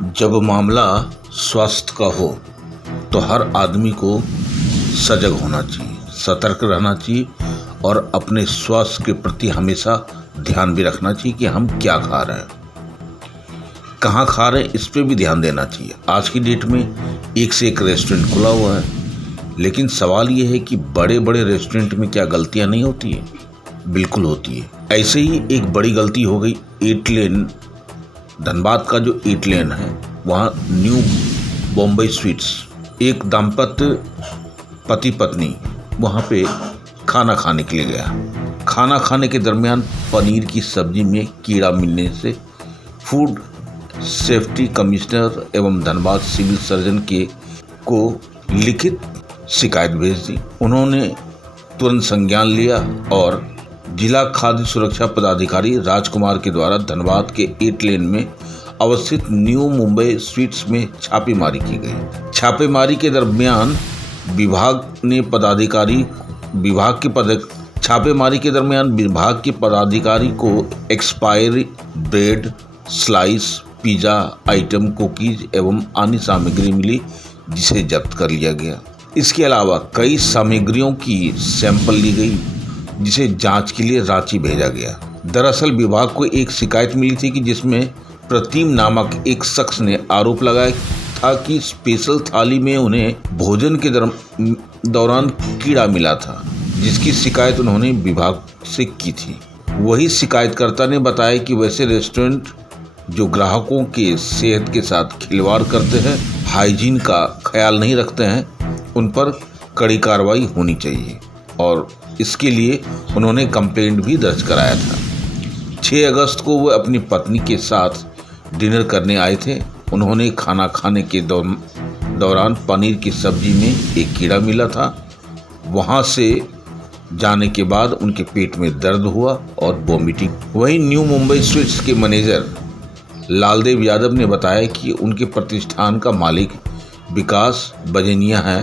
जब मामला स्वास्थ्य का हो तो हर आदमी को सजग होना चाहिए, सतर्क रहना चाहिए और अपने स्वास्थ्य के प्रति हमेशा ध्यान भी रखना चाहिए कि हम क्या खा रहे हैं, कहाँ खा रहे हैं, इस पे भी ध्यान देना चाहिए। आज की डेट में एक से एक रेस्टोरेंट खुला हुआ है, लेकिन सवाल ये है कि बड़े बड़े रेस्टोरेंट में क्या गलतियाँ नहीं होती हैं? बिल्कुल होती है। ऐसे ही एक बड़ी गलती हो गई 8 लेन, धनबाद का जो 8 लेन है वहाँ न्यू बॉम्बे स्वीट्स, एक दाम्पत्य पति पत्नी वहाँ पे खाना खाने के लिए गया। खाना खाने के दरमियान पनीर की सब्जी में कीड़ा मिलने से फूड सेफ्टी कमिश्नर एवं धनबाद सिविल सर्जन को लिखित शिकायत भेज दी। उन्होंने तुरंत संज्ञान लिया और जिला खाद्य सुरक्षा पदाधिकारी राजकुमार के द्वारा धनबाद के 8 लेन में अवस्थित न्यू मुंबई स्वीट्स में छापेमारी की गई। छापेमारी के दरमियान विभाग के पदाधिकारी को expiry bread, slice, pizza item, cookies एवं अन्य सामग्री मिली, जिसे जब्त कर लिया गया। इसके अलावा कई सामग्रियों की सैंपल ली गई, जिसे जांच के लिए रांची भेजा गया। दरअसल विभाग को एक शिकायत मिली थी कि जिसमें प्रतिम नामक एक शख्स ने आरोप लगाया था कि स्पेशल थाली में उन्हें भोजन के दौरान कीड़ा मिला था, जिसकी शिकायत उन्होंने विभाग से की थी। वही शिकायतकर्ता ने बताया कि वैसे रेस्टोरेंट जो ग्राहकों के सेहत के साथ खिलवाड़ करते हैं, हाइजीन का ख्याल नहीं रखते हैं, उन पर कड़ी कार्रवाई होनी चाहिए और इसके लिए उन्होंने कंप्लेंट भी दर्ज कराया था। 6 अगस्त को वो अपनी पत्नी के साथ डिनर करने आए थे। उन्होंने खाना खाने के दौरान पनीर की सब्जी में एक कीड़ा मिला था। वहाँ से जाने के बाद उनके पेट में दर्द हुआ और वॉमिटिंग। वहीं न्यू मुंबई स्वीट्स के मैनेजर लालदेव यादव ने बताया कि उनके प्रतिष्ठान का मालिक विकास बजनिया है।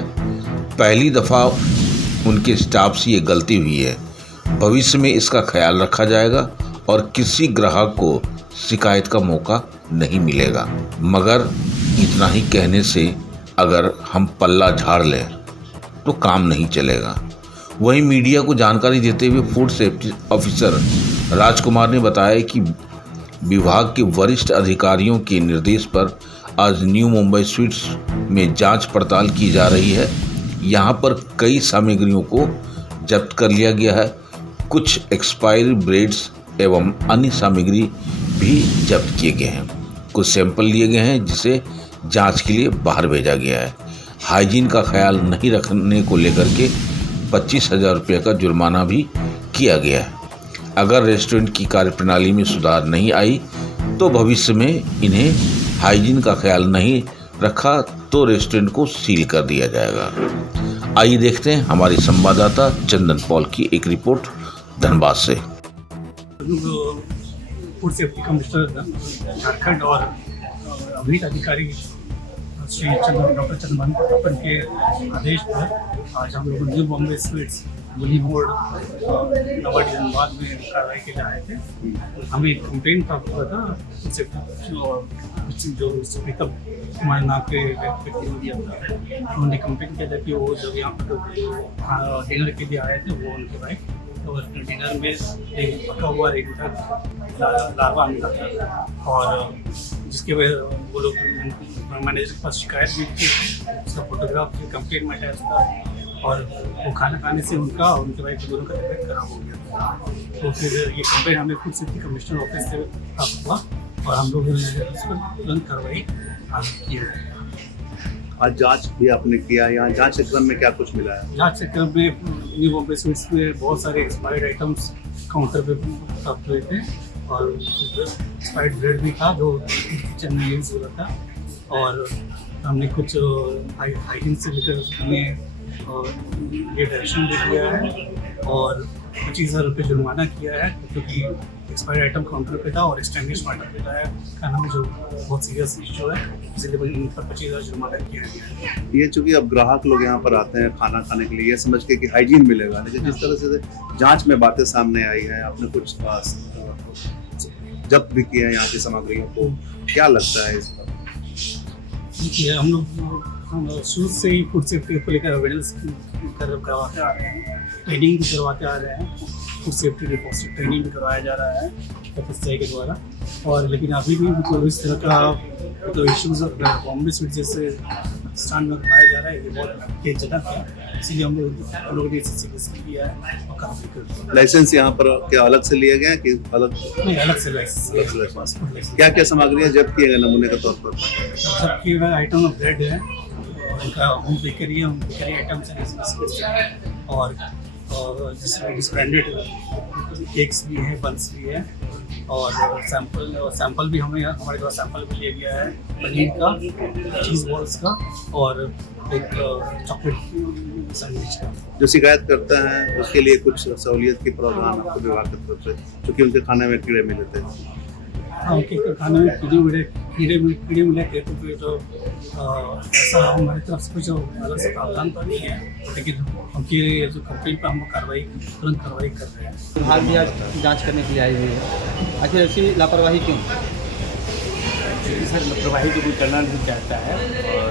पहली दफ़ा उनके स्टाफ से ये गलती हुई है। भविष्य में इसका ख्याल रखा जाएगा और किसी ग्राहक को शिकायत का मौका नहीं मिलेगा। मगर इतना ही कहने से अगर हम पल्ला झाड़ लें तो काम नहीं चलेगा। वहीं मीडिया को जानकारी देते हुए फूड सेफ्टी ऑफिसर राजकुमार ने बताया कि विभाग के वरिष्ठ अधिकारियों के निर्देश पर आज न्यू मुंबई स्वीट्स में जांच पड़ताल की जा रही है। यहां पर कई सामग्रियों को जब्त कर लिया गया है। कुछ एक्सपायरी ब्रेड्स एवं अन्य सामग्री भी जब्त किए गए हैं। कुछ सैंपल लिए गए हैं, जिसे जांच के लिए बाहर भेजा गया है। हाइजीन का ख्याल नहीं रखने को लेकर के 25,000 रुपये का जुर्माना भी किया गया है। अगर रेस्टोरेंट की कार्यप्रणाली में सुधार नहीं आई तो भविष्य में इन्हें हाइजीन का ख्याल नहीं रखा तो रेस्टोरेंट को सील कर दिया जाएगा। आइए देखते हैं हमारे संवाददाता चंदन पॉल की एक रिपोर्ट धनबाद से। फूड सेफ्टी कमिश्नर झारखंड और अभिहित अधिकारी श्री डॉक्टर चंदन के आदेश पर आज हम लोग न्यू बॉम्बे स्वीट्स बुली मोड़ नवा धनबाद में कार्रवाई के लिए आए थे। हमें एक कंप्लेन प्राप्त हुआ था फूड सेफ्टी जो प्रीतम कुमार नाम के व्यक्ति ने दिया था। उन्होंने कंप्लेन किया था कि वो जब यहाँ पर डिनर के लिए आए थे, वो उनके भाई तो डिनर में एक पका हुआ रेगुलर लार्वा मिला था और जिसके वजह वो लोग मैनेजर के पास शिकायत भी थी। उसका फोटोग्राफ कंप्लेन में अटैच था और वो खाना खाने से उनका और उनके भाई के दोनों का तबीयत खराब हो गया था। तो फिर ये कंप्लेन हमें फूड सेफ्टी कमिश्नर ऑफिस से प्राप्त हुआ और हम लोग उस पर तुरंत कार्रवाई की है। आज जांच भी आपने किया, यहाँ जांच के क्रम में क्या कुछ मिला है? जांच के क्रम में न्यू बॉम्बे स्वीट्स में बहुत सारे एक्सपायर्ड आइटम्स काउंटर पे प्राप्त हुए थे और एक्सपायर्ड ब्रेड भी था जो किचन में यूज हो रहा था और हमने कुछ हाइजीन से लेकर हमें ये डायरेक्शन दे दिया है और 25,000 रुपये जुर्माना किया है, क्योंकि एक्सपायर्ड आइटम काउंटर पे था और एक्सटेंडेड वाटर पे था खाना में, जो बहुत सीरियस इशू है, इसलिए इन पर 25,000 जुर्माना किया गया है। ये चूँकि अब ग्राहक लोग यहाँ पर आते हैं खाना खाने के लिए ये समझ के कि हाइजीन मिलेगा, लेकिन जिस तरह से जांच में बातें सामने आई हैं, आपने कुछ जब्त भी किया है यहाँ की सामग्रियों को, क्या लगता है इस पर? देखिए हम शुरू से ही फूड सेफ्टी को लेकर अवेयरनेस करवाते आ रहे हैं, ट्रेनिंग भी करवाते आ रहे हैं। फूड सेफ्टी डिपॉजिट ट्रेनिंग भी करवाया जा रहा है FSI के द्वारा। और लेकिन अभी भी मतलब इस तरह का मतलब इश्यूज बॉम्बे स्वीट जैसे स्थान में पाया जा रहा है, ये बहुत खेदजनक है। इसलिए हम लोगों ने इसे सीरियसली लिया है और काफ़ी कर लाइसेंस यहाँ पर क्या अलग से लिए गए हैं कि अलग नहीं, अलग से लाइसेंस क्या क्या सामग्रियाँ जब्त किए गए नमूने के तौर पर? सब किए हुए आइटम ऑफ ब्रेड है, उनका होम बेकरी है, होम बेकरी आइटम्स हैं, बिस्किट्स हैं और जिसमें ब्रांडेड केक्स भी हैं, बंस भी है और सैंपल भी हमारे द्वारा सैंपल भी लिया गया है पनीर का, चीज़ बॉल्स का और एक चॉकलेट सैंडविच का। जो शिकायत करते हैं उसके लिए कुछ सहूलियत की प्रावधान आपको विभाग की तरफ से, क्योंकि उनके खाने में कीड़े मिले थे? हाँ, उनके खाने में कीड़े मिले थे, तो फिर तो ऐसा हमारी तरफ से कुछ अलग से प्रावधान तो नहीं है, लेकिन उनकी जो कंप्लेंट पर हम तुरंत कार्रवाई कर रहे हैं। विभाग भी आज जांच करने के लिए आई हुई है। आखिर ऐसी लापरवाही क्यों? क्योंकि सर लापरवाही तो कोई करना नहीं चाहता है और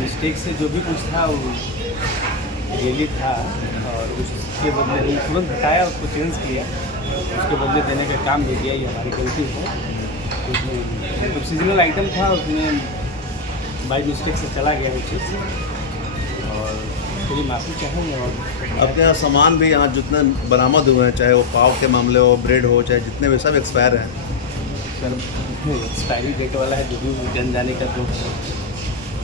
मिस्टेक से जो भी कुछ था वो रियली था और उसके बदले नहीं तुरंत हटाया, उसको चेंज किया, उसके बदले देने का काम दे दिया। ये हमारी गलती है क्योंकि तो सीजनल आइटम था, उसमें बाई मिस्टेक से चला गया वो चीज़ और उसके लिए माफ़ी चाहेंगे। और आपके यहाँ सामान भी यहाँ जितने बरामद हुए हैं, चाहे वो पाव के मामले हो, ब्रेड हो, चाहे जितने भी सब एक्सपायर हैं। सर एक्सपायरी डेट वाला है, जो भी रिटर्न जाने का तो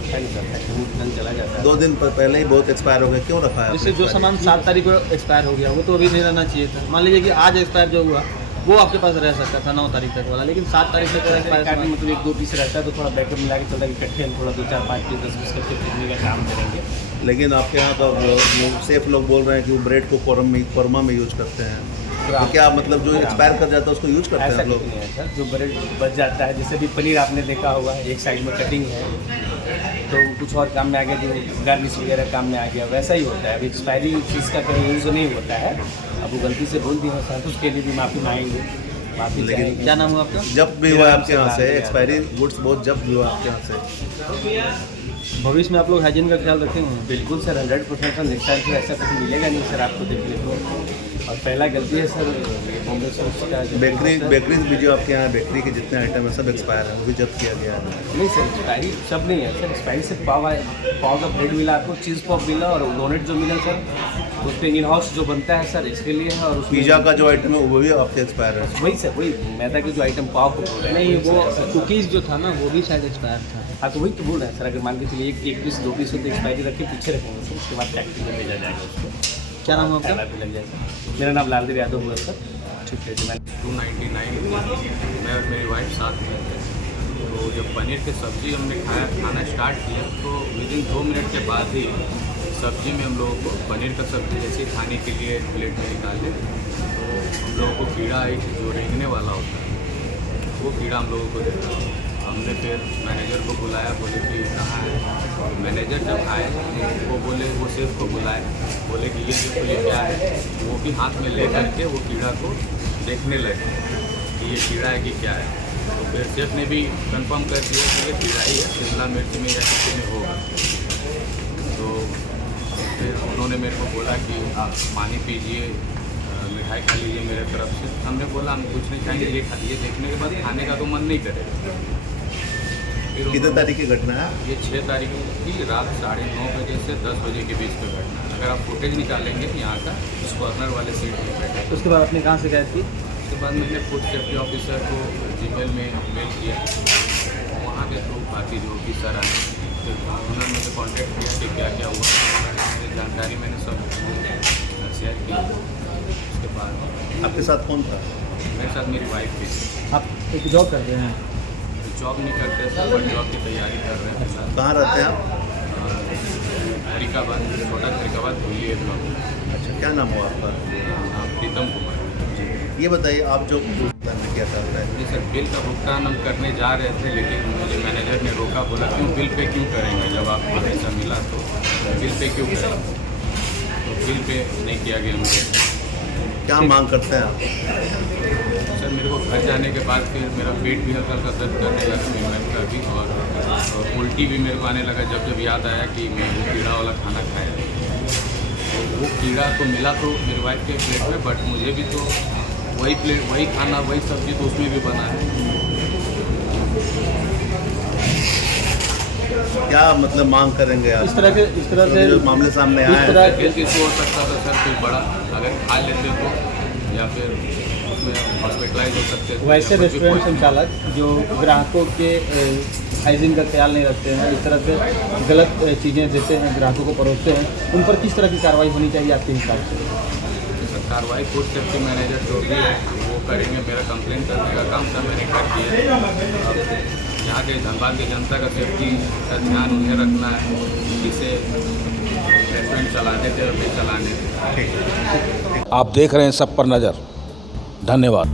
रिटर्न चला जाता है। 2 दिन पहले ही बहुत एक्सपायर हो गए, क्यों रखा है? जैसे जो सामान 7 तारीख को एक्सपायर हो गया वो तो अभी नहीं रहना चाहिए था। मान लीजिए कि आज एक्सपायर जो हुआ वो आपके पास रह सकता था 9 तारीख तक वाला, लेकिन 7 तारीख तक एक्सपायर मतलब 1-2 पीस रहता है तो थोड़ा बैकअप मिला के चलता है, इकट्ठे हम थोड़ा 2-4-5 पीस 10 पीस करके खरीदने का काम करेंगे। लेकिन आपके यहाँ तो सेफ लोग बोल रहे हैं कि वो ब्रेड को कौरमा में यूज करते हैं, तो क्या मतलब जो एक्सपायर कर जाता है उसको यूज करते ऐसा हैं लोग? कुछ नहीं है सर, जो ब्रेड बच जाता है, जैसे भी पनीर आपने देखा होगा एक साइड में कटिंग है तो कुछ और काम में आ गया, जो गार्निश वगैरह काम में आ गया, वैसा ही होता है। अभी एक्सपायरी चीज़ का कहीं यूज़ नहीं होता है। अब वो गलती से बोल दी है सर, तो उसके लिए भी माफ़ी मांगेंगे, माफ़ी चाहेंगे। क्या नाम हुआ आपका? जब भी हुआ आपके यहाँ से एक्सपायरी गुड्स बहुत जब भी हुआ आपके यहाँ से? भविष्य में आप लोग हाइजीन का ख्याल रखेंगे? बिल्कुल सर, 100% नेक्स्ट टाइम से ऐसा कुछ मिलेगा नहीं सर आपको देखने को। और पहला गलती है सर बॉम्बे स्वीट्स का। बेकरी भी जो आपके यहाँ बेकरी के जितने आइटम है सब एक्सपायर है, वो भी जब्त किया गया है। नहीं सर, एक्सपायरी सब नहीं है सर, एक्सपायरी से पाव का ब्रेड मिला आपको, चीज़ पॉप मिला और डोनेट जो मिला सर उस पर इन हाउस जो बनता है सर इसके लिए है। और पिज़्ज़ा का जो आइटम है वो भी आपके एक्सपायर है? वही सर, वही मैदा के जो आइटम पाव को बोल रहे हैं। नहीं, वो कुकीज़ जो था ना वो भी शायद एक्सपायर था। हाँ, तो वही तो बोल रहे हैं सर, अगर मान के चलिए एक पीस 2 पीस होते एक्सपायरी रख के पीछे रखेंगे सर, उसके बाद फैक्ट्री में भेजा जाएगा उसको। क्या नाम है आपका? भी लग जाएगा। मेरा नाम लालदेव यादव हुआ सर। ठीक है जी। मैं 299 मैं और मेरी वाइफ साथ में थे, तो जब पनीर की सब्ज़ी हमने खाना स्टार्ट किया तो विदिन 2 मिनट के बाद ही सब्ज़ी में हम लोगों को पनीर का सब्ज़ी जैसे खाने के लिए प्लेट में निकाले तो हम लोगों को कीड़ा एक जो रेंगने वाला होता है वो कीड़ा हम लोगों को देखा। हमने फिर मैनेजर को बुलाया, बोले कि कहाँ है। तो मैनेजर जब आए वो बोले, वो शेफ को बुलाए, बोले कि ये देखो ये क्या है। वो भी हाथ में ले करके वो कीड़ा को देखने लगे कि ये कीड़ा है कि क्या है। तो फिर शेफ ने भी कंफर्म कर दिया कि ये कीड़ा ही है, शिमला मिर्च में या किसी में होगा। तो फिर उन्होंने मेरे को बोला कि आप पानी पीजिए, मिठाई खा लीजिए मेरे तरफ से। हमने बोला हम कुछ नहीं खाएंगे, ये देखने के बाद खाने का तो मन नहीं करेगा। फिर कितने तारीख की घटना है? ये 6 तारीख की रात 9:30 बजे से 10 बजे के बीच की घटना। अगर आप फुटेज निकालेंगे यहाँ का उस कॉर्नर वाले सीट पर बैठा। उसके बाद आपने कहाँ शिकायत की? उसके बाद मैंने फूड सेफ्टी ऑफिसर को जीमेल में मेल किया, वहाँ के थ्रू बाकी जो ऑफिसर आए फिर उन्होंने मुझे कॉन्टेक्ट किया कि क्या क्या हुआ। मेरी जानकारी मैंने सब शेयर की। उसके बाद आपके साथ कौन था? मेरे साथ मेरी वाइफ भी। आप एक जॉब करते हैं? जॉब नहीं करते थे बट जॉब की तैयारी कर रहे हैं फिलहाल। कहाँ रहते हैं आप? तरीकाबाद, छोटा तरीकाबाद भूली है ब्लॉक। अच्छा, क्या नाम हुआ आपका? प्रीतम कुमार। ये बताइए आप जो भुगतान किया था जी सर, बिल का भुगतान हम करने जा रहे थे लेकिन मुझे मैनेजर ने रोका, बोला क्यों बिल पे क्यों करेंगे, जब आपको पैसा मिला तो बिल पे क्यों करेंगे। तो बिल पे नहीं किया गया मुझे। क्या मांग करते हैं आप? सर मेरे को घर जाने के बाद फिर मेरा पेट भी हल्का हल्का दर्द करने लगा, मेरी वाइफ का भी, और उल्टी उल्टी भी मेरे को आने लगा जब याद आया कि मैं वो कीड़ा वाला खाना खाया। तो वो कीड़ा तो मिला तो मेरी वाइफ के प्लेट में, बट मुझे भी तो वही प्लेट, वही खाना, वही सब्जी तो उसमें भी बना है। क्या मतलब मांग करेंगे आप? इस तरह से जो मामले सामने आए इस हैं, तरह हेल्थ इशू हो सकता था सर कुछ बड़ा, अगर खा लेते तो, या फिर उसमें हॉस्पिटलाइज हो सकते थे। वैसे या कुछ भी रेस्टोरेंट poison। संचालक जो ग्राहकों के हाइजीन का ख्याल नहीं रखते हैं, इस तरह से गलत चीज़ें देते हैं, ग्राहकों को परोसते हैं, उन पर किस तरह की कार्रवाई होनी चाहिए आपके हिसाब से? सर कार्रवाई फूड सेफ्टी मैनेजर जो भी है वो करेंगे। मेरा कंप्लेंट करने का काम था, मैंने कर दिया। अब यहाँ के धनबाद की जनता का सेफ्टी का ध्यान उन्हें रखना है, जिसे रेस्टोरेंट चलाते थे और नहीं चलाने थे। आप देख रहे हैं सब पर नज़र। धन्यवाद।